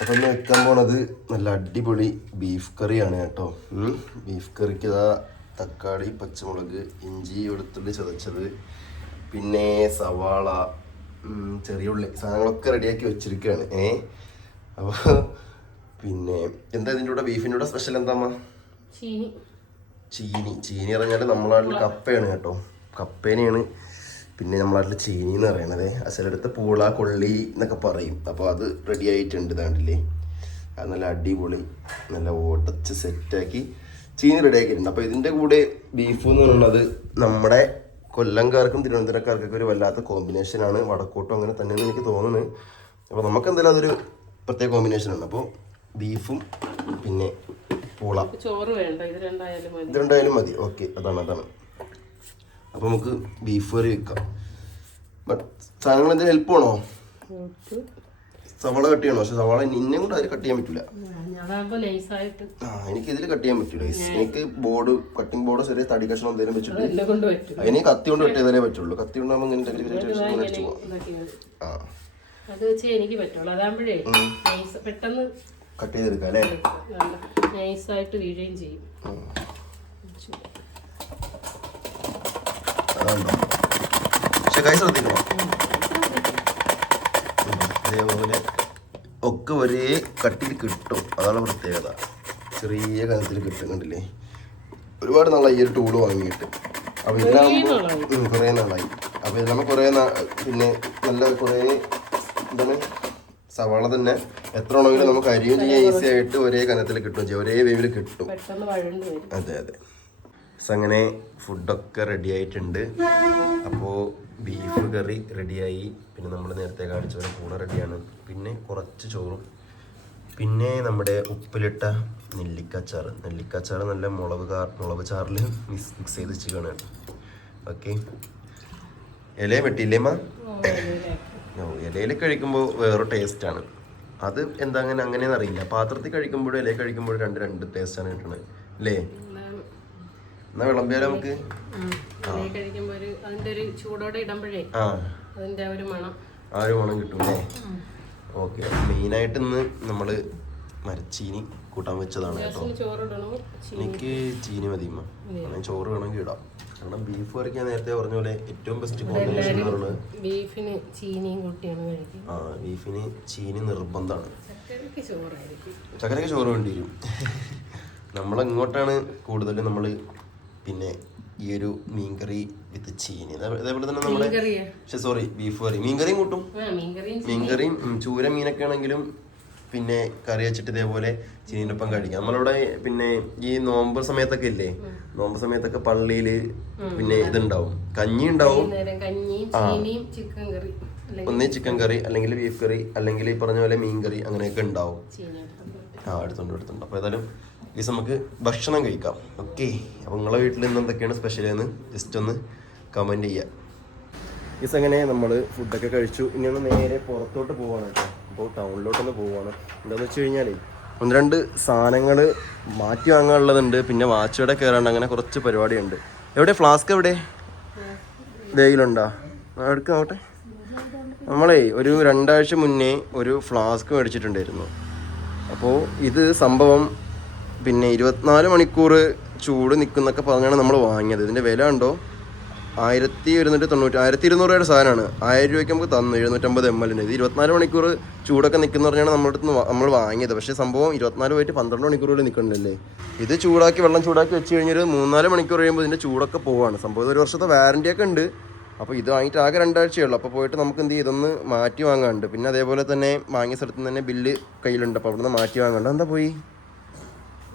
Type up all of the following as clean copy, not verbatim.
അപ്പം ഇന്ന് വെക്കാൻ പോണത് നല്ല അടിപൊളി ബീഫ് കറിയാണ് കേട്ടോ. ബീഫ് കറിക്ക് ഇതാ തക്കാളി, പച്ചമുളക്, ഇഞ്ചി, വെളുത്തുള്ളി ചതച്ചത്, പിന്നെ സവാള, ചെറിയ ഉള്ളി, സാധനങ്ങളൊക്കെ റെഡിയാക്കി വെച്ചിരിക്കുകയാണ്. അപ്പോൾ പിന്നെ എന്താ ഇതിൻ്റെ കൂടെ ബീഫിൻ്റെ കൂടെ സ്പെഷ്യൽ എന്താ? ചീനി പറഞ്ഞാൽ നമ്മളെ നാട്ടിൽ കപ്പയാണ് കേട്ടോ. കപ്പേനെയാണ് പിന്നെ നമ്മളെ നാട്ടിൽ ചീനി എന്ന് പറയണത്. ചിലടുത്ത് പൂള, കൊള്ളി എന്നൊക്കെ പറയും. അപ്പോൾ അത് റെഡി ആയിട്ടുണ്ട് താണ്ടില്ലേ. അത് നല്ല അടിപൊളി നല്ല ഓട്ടച്ച് സെറ്റാക്കി ചീനി റെഡി ആക്കിയിട്ടുണ്ട്. അപ്പോൾ ഇതിൻ്റെ കൂടെ ബീഫ് എന്ന് പറയുന്നത് നമ്മുടെ കൊല്ലംകാർക്കും തിരുവനന്തപുരക്കാർക്കൊക്കെ ഒരു വല്ലാത്ത കോമ്പിനേഷനാണ്. വടക്കോട്ടും അങ്ങനെ തന്നെയെന്ന് എനിക്ക് തോന്നുന്നത്. അപ്പോൾ നമുക്ക് എന്തായാലും അതൊരു പ്രത്യേക കോമ്പിനേഷനാണ്. അപ്പോൾ ബീഫും പിന്നെ പൂള, ചോറ് വേണ്ട, ഇത് രണ്ടായാലും മതി. ഓക്കെ, അതാണ്. അപ്പോൾ നമുക്ക് ബീഫ് കറി വെക്കാം. ബട്ട് സാധനങ്ങൾ എന്തെങ്കിലും ഹെൽപ്പ് വേണോ? സവാള കട്ട് ചെയ്യണോ? പക്ഷെ സവാള ഇന്നെ കൊണ്ട് അതിൽ കട്ട് ചെയ്യാൻ പറ്റില്ല. എനിക്ക് ഇതിൽ കട്ട് ചെയ്യാൻ പറ്റില്ല. എനിക്ക് കട്ടിംഗ് ബോർഡ് ചെറിയ തടി കഷ്ണം എന്തെങ്കിലും വെച്ചിട്ട് അതിന് കത്തി കൊണ്ട് കട്ട് ചെയ്താലേ പറ്റുള്ളൂ. കത്തി കൊണ്ടാകുമ്പോൾ ഇങ്ങനെ അടിച്ചു പോവാം. പെട്ടെന്ന് കട്ട് ചെയ്തെടുക്കാം അല്ലേ? നൈസായിട്ട് വീഴുകയും ചെയ്യും. അതുണ്ടോ? പക്ഷെ കൈ ശ്രദ്ധിക്കണം. അതേപോലെ ഒക്കെ ഒരേ കട്ടിയിൽ കിട്ടും. അതാണ് പ്രത്യേകത. ചെറിയ കനത്തിൽ കിട്ടുന്നുണ്ടല്ലേ. ഒരുപാട് നാളായി ഈ ഒരു ടൂള് വാങ്ങിയിട്ട്. അപ്പോൾ ഇതിലാകുമ്പോൾ കുറേ നാളായി. അപ്പോൾ ഇതിലാകുമ്പോൾ കുറേ പിന്നെ നല്ല കുറേ എന്താണ് സവാള തന്നെ എത്ര ആണെങ്കിലും നമുക്ക് അരിയും ചെയ്യാൻ ഈസി ആയിട്ട് ഒരേ കനത്തിൽ കിട്ടും, ഒരേ വേവിൽ കിട്ടും. അതെ. അങ്ങനെ ഫുഡൊക്കെ റെഡി ആയിട്ടുണ്ട്. അപ്പോൾ ബീഫ് കറി റെഡിയായി. പിന്നെ നമ്മൾ നേരത്തെ കാണിച്ച പോലെ പൂള റെഡിയാണ്. പിന്നെ കുറച്ച് ചോറും, പിന്നെ നമ്മുടെ ഉപ്പിലിട്ട നെല്ലിക്കച്ചാറ് നല്ല മുളക് ചാറിൽ മിക്സ് ചെയ്ത് വെച്ചിരിക്കുകയാണ് കേട്ടോ. ഓക്കെ, ഇല വെട്ടിയില്ലേമ്മ? ഇലയിൽ കഴിക്കുമ്പോൾ വേറെ ടേസ്റ്റാണ്. അത് എന്താ അങ്ങനെയെന്ന് അറിയില്ല. പാത്രത്തിൽ കഴിക്കുമ്പോഴും ഇലയിൽ കഴിക്കുമ്പോഴും രണ്ട് ടേസ്റ്റാണ് കിട്ടുന്നത് അല്ലേ? എന്നാ വിളമ്പിയാലോ നമുക്ക്? ആ ഒരു മണം കിട്ടും അല്ലേ? ഓക്കെ. മെയിനായിട്ട് ഇന്ന് നമ്മൾ മരച്ചീനി കൂട്ടാൻ വെച്ചതാണ് കേട്ടോ. എനിക്ക് ചീനി മതിയമ്മ. ചോറ് വേണമെങ്കിൽ ഇടാം. കാരണം ബീഫ് കറിക്ക് ഞാൻ നേരത്തെ പറഞ്ഞ പോലെ ഏറ്റവും ബെസ്റ്റ് കോമ്പിനേഷൻ എന്ന് പറയുന്നത് ബീഫിന് ചീനി നിർബന്ധമാണ്. ചക്കരക്ക് ചോറ് വേണ്ടി വരും. നമ്മളിങ്ങോട്ടാണ് കൂടുതൽ നമ്മൾ പിന്നെ ഈ ഒരു മീൻകറി വിത്ത് ചീനി, അതേപോലെ തന്നെ നമ്മുടെ ബീഫ് കറി, മീൻകറിയും കൂട്ടും. മീൻകറിയും ചൂര മീനൊക്കെ ആണെങ്കിലും പിന്നെ കറി വെച്ചിട്ട് ഇതേപോലെ ചീനിൻ്റെ ഒപ്പം കഴിക്കാം. നമ്മളിവിടെ പിന്നെ ഈ നോമ്പ് സമയത്തൊക്കെ ഇല്ലേ, നോമ്പ് സമയത്തൊക്കെ പള്ളിയിൽ പിന്നെ ഇതുണ്ടാവും, കഞ്ഞി ഉണ്ടാവും. ഒന്നേ ചിക്കൻ കറി അല്ലെങ്കിൽ ബീഫ് കറി അല്ലെങ്കിൽ ഈ പറഞ്ഞ പോലെ മീൻ കറി അങ്ങനെയൊക്കെ ഉണ്ടാവും. എടുത്തുണ്ട്. അപ്പോൾ ഏതായാലും ഈ നമുക്ക് ഭക്ഷണം കഴിക്കാം. ഓക്കെ. അപ്പോൾ നിങ്ങളെ വീട്ടിൽ ഇന്ന് എന്തൊക്കെയാണ് സ്പെഷ്യൽ എന്ന് ജസ്റ്റ് ഒന്ന് കമൻറ്റ് ചെയ്യുക. അങ്ങനെ നമ്മൾ ഫുഡൊക്കെ കഴിച്ചു. ഇനിയൊന്ന് നേരെ പുറത്തോട്ട് പോവാണ് കേട്ടോ. അപ്പോൾ ടൗണിലോട്ടൊന്ന് പോവുകയാണ്. എന്താണെന്ന് വെച്ച് കഴിഞ്ഞാൽ 1-2 സാധനങ്ങൾ മാറ്റി വാങ്ങാനുള്ളതുണ്ട്. പിന്നെ വാച്ച് കട കയറാണ്ട്, അങ്ങനെ കുറച്ച് പരിപാടിയുണ്ട്. എവിടെ ഫ്ലാസ്ക്? എവിടെ ബാഗിലുണ്ടോ? എടുക്കാവട്ടെ. നമ്മളെ ഒരു 2 ആഴ്ച മുന്നേ ഒരു ഫ്ലാസ്ക് മേടിച്ചിട്ടുണ്ടായിരുന്നു. അപ്പോൾ ഇത് സംഭവം പിന്നെ 24 മണിക്കൂർ ചൂട് നിൽക്കുന്നൊക്കെ പറഞ്ഞാണ് നമ്മൾ വാങ്ങിയത്. ഇതിൻ്റെ വില ഉണ്ടോ 1190 1200 സാധനമാണ്. 1000 രൂപയ്ക്ക് നമുക്ക് തന്നു 750 ml. ഇത് 24 മണിക്കൂർ ചൂടൊക്കെ നിൽക്കുന്ന പറഞ്ഞാണ് നമ്മൾ വാങ്ങിയത്. പക്ഷേ സംഭവം 24 പോയിട്ട് 12 മണിക്കൂർ വരെ നിൽക്കണ്ടല്ലേ. ഇത് വെള്ളം ചൂടാക്കി വെച്ച് കഴിഞ്ഞൊരു 3-4 മണിക്കൂർ കഴിയുമ്പോൾ ഇതിൻ്റെ ചൂടൊക്കെ പോവാണ്. സംഭവം 1 വർഷത്തെ വാറൻറ്റിയൊക്കെ ഉണ്ട്. അപ്പോൾ ഇത് വാങ്ങിയിട്ട് ആകെ 2 ആഴ്ചയുള്ളൂ. അപ്പോൾ പോയിട്ട് നമുക്ക് എന്ത് ചെയ്യും, ഇതൊന്ന് മാറ്റി വാങ്ങാനുണ്ട്. പിന്നെ അതേപോലെ തന്നെ വാങ്ങിയ സ്ഥലത്ത് നിന്ന് തന്നെ ബില്ല് കയ്യിലുണ്ട്. അപ്പോൾ അവിടെ നിന്ന് മാറ്റി വാങ്ങാനുണ്ട്.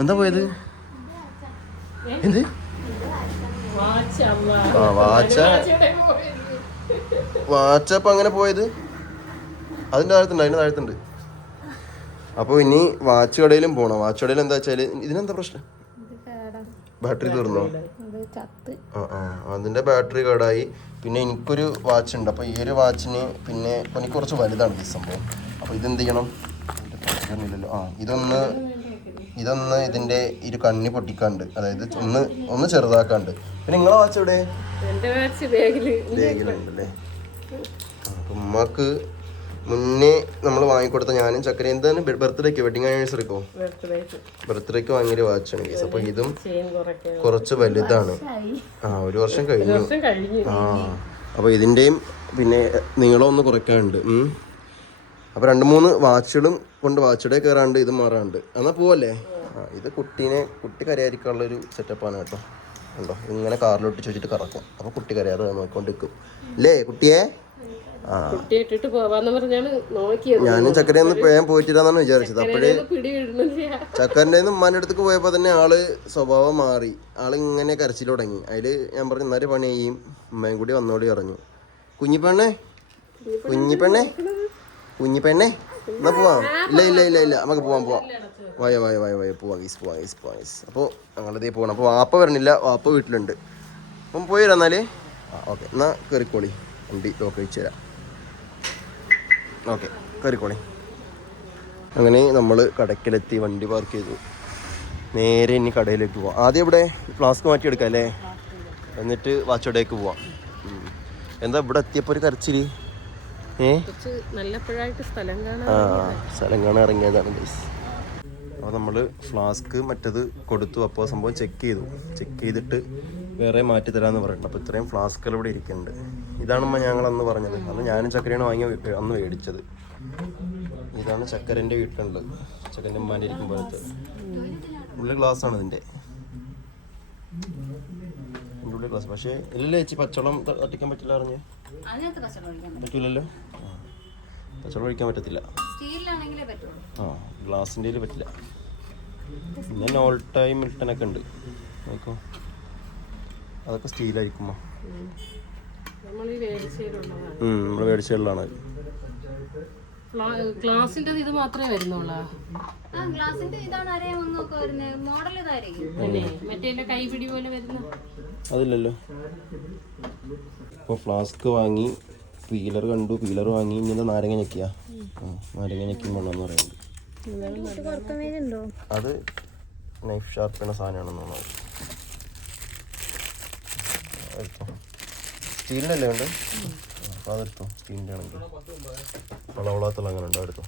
എന്താ പോയത്? എന്ത് വാച്ചപ്പം അങ്ങനെ പോയത്? അതിൻ്റെ താഴത്തുണ്ട്. അപ്പോൾ ഇനി വാച്ച് കടയിലും പോകണം. വാച്ച് കടയിൽ എന്താ വെച്ചാൽ ഇതിനെന്താ പ്രശ്നം? ബാറ്ററി തീർന്നോ? അതിൻ്റെ ബാറ്ററി കേടായി. പിന്നെ എനിക്കൊരു വാച്ച് ഉണ്ട്. അപ്പോൾ ഈ ഒരു വാച്ചിന് പിന്നെ എനിക്ക് കുറച്ച് വലുതാണ് ഈ സംഭവം. അപ്പോൾ ഇതെന്ത് ചെയ്യണം? ഇതൊന്ന് ഇതിൻ്റെ ഒരു കണ്ണി പൊട്ടിക്കാണ്ട്, അതായത് ഒന്ന് ചെറുതാക്കാണ്ട്. പിന്നെ നിങ്ങളെ വാച്ച് എവിടെ? ബാഗിലുണ്ടല്ലേ. അപ്പം ഉമ്മക്ക് മുന്നേ നമ്മൾ വാങ്ങിക്കൊടുത്ത ഞാനും ചക്കര എന്താണ് ബർത്ത്ഡേക്ക് വെഡിങ് ആനിവേഴ്സറിക്കോ ബർത്ത്ഡേക്ക് വാങ്ങിയൊരു വാച്ചാണ് കേസ്. അപ്പൊ ഇതും കുറച്ച് വലുതാണ്. ഒരു വർഷം കഴിഞ്ഞു. അപ്പൊ ഇതിന്റെയും പിന്നെ നീളം ഒന്ന് കുറയ്ക്കാനുണ്ട്. അപ്പൊ 2-3 വാച്ചുകളും കൊണ്ട് വാച്ചുടെ കയറാണ്ട് ഇത് മാറാണ്ട്. എന്നാ പോവല്ലേ? ഇത് കുട്ടി കരയായിരിക്കാനുള്ളൊരു സെറ്റപ്പാണ് കേട്ടോ. ഉണ്ടോ ഇങ്ങനെ കാറിലോട്ട് ചോദിച്ചിട്ട് കറക്കും. അപ്പൊ കുട്ടി കരയാതെ നോക്കിക്കൊണ്ടിരിക്കും അല്ലേ കുട്ടിയെ? ഞാനും ചക്കരയൊന്ന് ഞാൻ പോയിട്ടില്ലാന്നാണ് വിചാരിച്ചത്. അപ്പോഴേ ചക്കരൻ്റെ ഉമ്മാൻ്റെ അടുത്തേക്ക് പോയപ്പോ തന്നെ ആള് സ്വഭാവം മാറി. ആള് ഇങ്ങനെ കരച്ചിൽ തുടങ്ങി. അതില് ഞാൻ പറഞ്ഞു ഇന്നാല് പണി ചെയ്യും, ഉമ്മയും കൂടി വന്നോളി പറഞ്ഞു. കുഞ്ഞിപ്പെണ്ണേ എന്നാ പോവാം. ഇല്ല നമുക്ക് പോവാം വായ പോവാം ഗീസ്. അപ്പോൾ ഞങ്ങളിതേ പോകണം. അപ്പോൾ വാപ്പ വരണില്ല, വാപ്പ വീട്ടിലുണ്ട്. അപ്പം പോയി തരാം എന്നാല്. ഓക്കെ എന്നാ കയറിക്കോളി, വണ്ടി ലോക്ക് അഴിച്ചു തരാം. ഓക്കെ കയറിക്കോളി. അങ്ങനെ നമ്മൾ കടക്കിലെത്തി, വണ്ടി പാർക്ക് ചെയ്തു. നേരെ ഇനി കടയിലേക്ക് പോവാം. ആദ്യം ഇവിടെ ഫ്ലാസ്ക് മാറ്റിയെടുക്കാം അല്ലേ, എന്നിട്ട് വാച്ചോടേക്ക് പോവാം. എന്താ ഇവിടെ എത്തിയപ്പോൾ ഒരു കരച്ചില്? സ്ഥലം കാണാൻ ഇറങ്ങിയതാണ് ഗൈസ്. അപ്പോൾ നമ്മൾ ഫ്ലാസ്ക് മറ്റത് കൊടുത്തു. അപ്പോൾ സംഭവം ചെക്ക് ചെയ്തിട്ട് വേറെ മാറ്റി തരാമെന്ന് പറയുന്നുണ്ട്. അപ്പോൾ ഇത്രയും ഫ്ലാസ്കുകൾ ഇവിടെ ഇരിക്കുന്നുണ്ട്. ഇതാണമ്മ ഞങ്ങൾ അന്ന് പറഞ്ഞത്. അന്ന് ഞാനും ചക്കരയാണ് അന്ന് മേടിച്ചത്. ഇതാണ് ചക്കരൻ്റെ വീട്ടിലുള്ളത്. ചക്കരൻ്റെ ഉമ്മാൻ്റെ ഇരിക്കും പോലത്തെ ഉള്ളിൽ ഗ്ലാസ്സാണ് ഇതിൻ്റെ ഉള്ളിൽ ഗ്ലാസ്. പക്ഷേ ഇല്ലല്ലേ ചേച്ചി, പച്ചവെള്ളം തട്ടിക്കാൻ പറ്റില്ല അറിഞ്ഞ് പറ്റൂലല്ലോ. പച്ചവെള്ളം ഒഴിക്കാൻ പറ്റത്തില്ല. ഗ്ലാസിൻ്റെ പറ്റില്ല. പിന്നെ നോൾട്ടായി മിൽട്ടനൊക്കെ ഉണ്ട് നോക്കോ, അതൊക്കെ സ്റ്റീലായിരിക്കുമോ? നമ്മൾ മേടിച്ചുള്ളതാണ്. ഗ്ലാസിന്റെ ഇത് മാത്രമേ വരുന്നുള്ളൂ. കൈപിടി പോലെ വരുന്ന അതില്ലല്ലോ. ഇപ്പോൾ ഫ്ലാസ്ക് വാങ്ങി, പീലർ കണ്ടു, പീലർ വാങ്ങി. ഇനി നാരങ്ങ ഞെക്കിയാ നാരങ്ങ ഞെക്കി വേണമെന്ന് പറയുന്നുണ്ട്. അത് നൈഫ് ഷാർപ്പണ സാധനമാണെന്നാണ്. സ്റ്റീലിൻ്റെ അല്ലേ ഉണ്ട്? അപ്പോൾ അതെടുത്തോ, സ്റ്റീലിൻ്റെ ആണെങ്കിൽ വളവളാത്തുള്ള അങ്ങനെ ഉണ്ടോ, എടുത്തോ.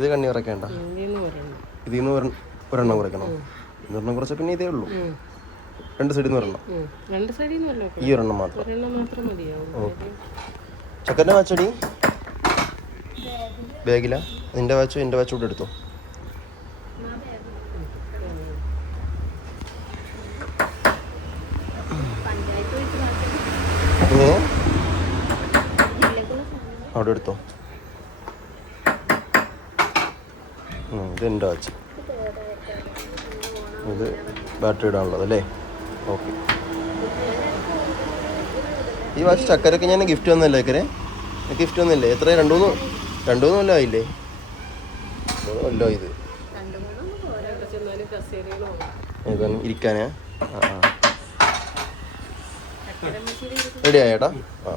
ഇത് കണ്ണി കുറയ്ക്കേണ്ട, ഇതിൽ നിന്ന് ഒരെണ്ണം കുറയ്ക്കണം. ഒരെണ്ണം കുറച്ച പിന്നെ ഇതേ ഉള്ളൂ. 2 സൈഡിൽ നിന്ന് ഒരെണ്ണം, ഈ ഒരെണ്ണം മാത്രം. ഓക്കെ. ചക്കരൻ്റെ വാച്ചടി ബാഗില. നിന്റെ വാച്ചോ എൻ്റെ വാച്ചോ കൂടെ എടുത്തോ. അവിടെ എടുത്തോ. ഇത് എൻ്റെ വാച്ച്, ഇത് ബാറ്ററി ഇടാനുള്ളത് അല്ലേ? ഓക്കെ. ഈ വാച്ച് ചക്കരക്ക് ഞാൻ ഗിഫ്റ്റ് വന്നല്ലേ? ചക്കരെ ഗിഫ്റ്റ് വന്നില്ലേ? എത്ര? 2-3 കൊല്ലം ആയില്ലേ? 3 കൊല്ലം ഇത് ഏതാണ് ഇരിക്കാനാ? റെഡി ആയേട്ടാ?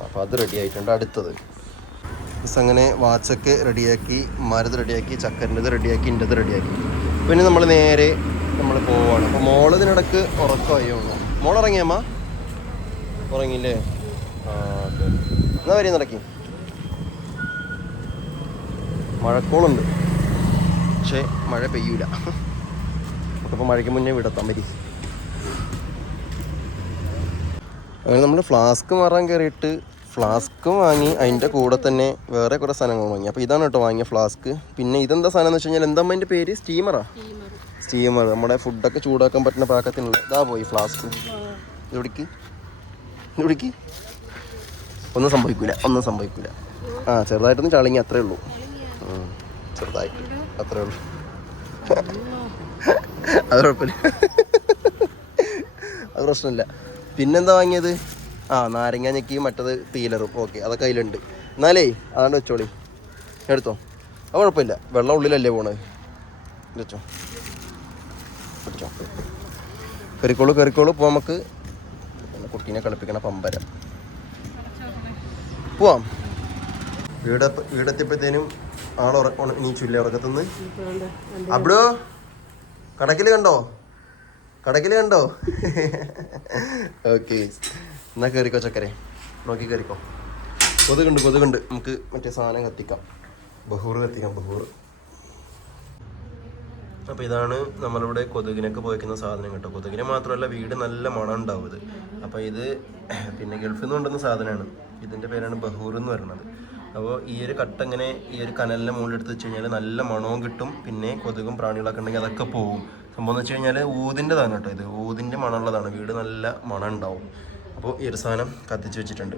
അപ്പം അത് റെഡി ആയിട്ടുണ്ട്. അടുത്തത് അങ്ങനെ വാച്ചൊക്കെ റെഡിയാക്കി, മരത് റെഡിയാക്കി, ചക്കരൻ്റെത് റെഡിയാക്കി, ഇൻ്റെത് റെഡിയാക്കി. പിന്നെ നമ്മൾ നേരെ പോവാണ്. അപ്പോൾ മോള് ഇതിനിടക്ക് ഉറക്കമായിരുന്നു. മോളിറങ്ങിയമ്മ? ഉറങ്ങിയില്ലേ? ഓക്കെ. എന്നാ വരെ നടക്കി. മഴക്കോളുണ്ട്, പക്ഷേ മഴ പെയ്യൂല. നമുക്കപ്പോൾ മഴയ്ക്ക് മുന്നേ വിടത്താൻ പറ്റി. അങ്ങനെ നമ്മൾ ഫ്ലാസ്ക് മാറാൻ കയറിയിട്ട് ഫ്ലാസ്കും വാങ്ങി, അതിൻ്റെ കൂടെ തന്നെ വേറെ കുറേ സാധനങ്ങൾ വാങ്ങി. അപ്പോൾ ഇതാണ് കേട്ടോ വാങ്ങിയ ഫ്ലാസ്ക്. പിന്നെ ഇതെന്താ സാധനം എന്ന് വെച്ച് കഴിഞ്ഞാൽ, എന്താ അതിൻ്റെ പേര്? സ്റ്റീമർ. നമ്മുടെ ഫുഡൊക്കെ ചൂടാക്കാൻ പറ്റുന്ന പാക്കത്തിനുള്ള. ഇതാ പോയി ഫ്ലാസ്ക്. ഇവിടേക്ക് ഒന്നും സംഭവിക്കൂല. ചെറുതായിട്ടൊന്ന് ചളിങ്ങി, അത്രേ ഉള്ളൂ. ചെറുതായിട്ട് അത്രേ ഉള്ളൂ. അത് കുഴപ്പമില്ല, അത് പ്രശ്നമില്ല. പിന്നെന്താ വാങ്ങിയത്? നാരങ്ങ ഞെക്കി, മറ്റത് പീലറും. ഓക്കെ, അതൊക്കെ അതിലുണ്ട്. എന്നാലേ അതാണ്ട് വെച്ചോളി, എടുത്തോ. അത് കുഴപ്പമില്ല, വെള്ളം ഉള്ളിലല്ലേ പോണത്. വെച്ചോ വെച്ചോ, കയറിക്കോളൂ. ഇപ്പോൾ നമുക്ക് കുട്ടീനെ കളിപ്പിക്കണ പമ്പര. പോവാം. വീടെത്തിയപ്പോഴത്തേനും നീച്ചില്ലേ ഉറക്കത്തുനിന്ന്. അബ്ഡോ കടക്കിൽ കണ്ടോ? ഓക്കെ, എന്നാ കയറിക്കോ ചക്കരെ, നോക്കി കയറിക്കോ. കൊതുകുണ്ട്. നമുക്ക് മറ്റേ സാധനം കത്തിക്കാം, ബഹൂർ. അപ്പോൾ ഇതാണ് നമ്മളിവിടെ കൊതുകിനൊക്കെ പോയിക്കുന്ന സാധനം കേട്ടോ. കൊതുകിനെ മാത്രമല്ല, വീട് നല്ല മണം ഉണ്ടാവും ഇത്. അപ്പോൾ ഇത് പിന്നെ ഗൾഫിൽ നിന്ന് കൊണ്ടുവന്ന സാധനമാണ്. ഇതിൻ്റെ പേരാണ് ബഹൂർ എന്ന് പറയുന്നത്. അപ്പോൾ ഈ ഒരു കട്ട ഇങ്ങനെ ഈ ഒരു കനലിൻ്റെ മുകളിൽ എടുത്ത് വെച്ച് കഴിഞ്ഞാൽ നല്ല മണവും കിട്ടും. പിന്നെ കൊതുകും പ്രാണികളൊക്കെ ഉണ്ടെങ്കിൽ അതൊക്കെ പോകും. സംഭവം എന്ന് വെച്ച് കഴിഞ്ഞാൽ ഊതിൻ്റെതാണ് കേട്ടോ ഇത്. ഊതിൻ്റെ മണമുള്ളതാണ്, വീട് നല്ല മണം ഉണ്ടാവും. അപ്പോൾ ഈ ഒരു സാധനം കത്തിച്ച് വെച്ചിട്ടുണ്ട്.